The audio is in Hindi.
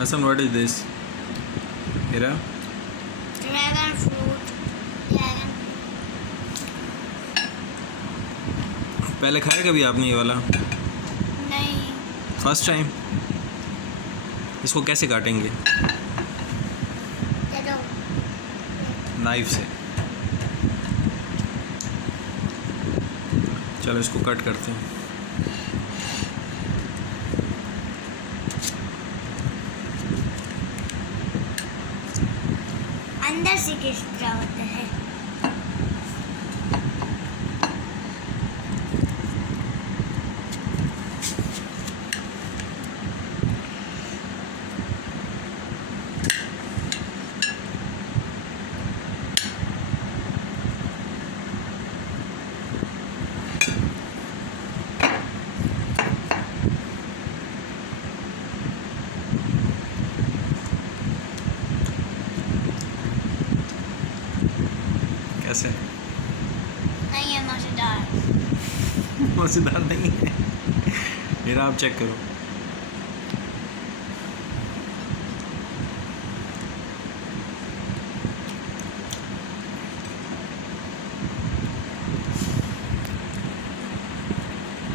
Hassan, what is this? Hira? Dragon fruit. Dragon पहले खाया कभी आपने ये वाला? नहीं। First time? इसको कैसे काटेंगे? चलो नाइफ से। चलो इसको कट करते हैं। अंदर से किस तरह होता है? कैसे? नहीं है मज़ेदार। मज़ेदार नहीं है। मेरा आप चेक करो।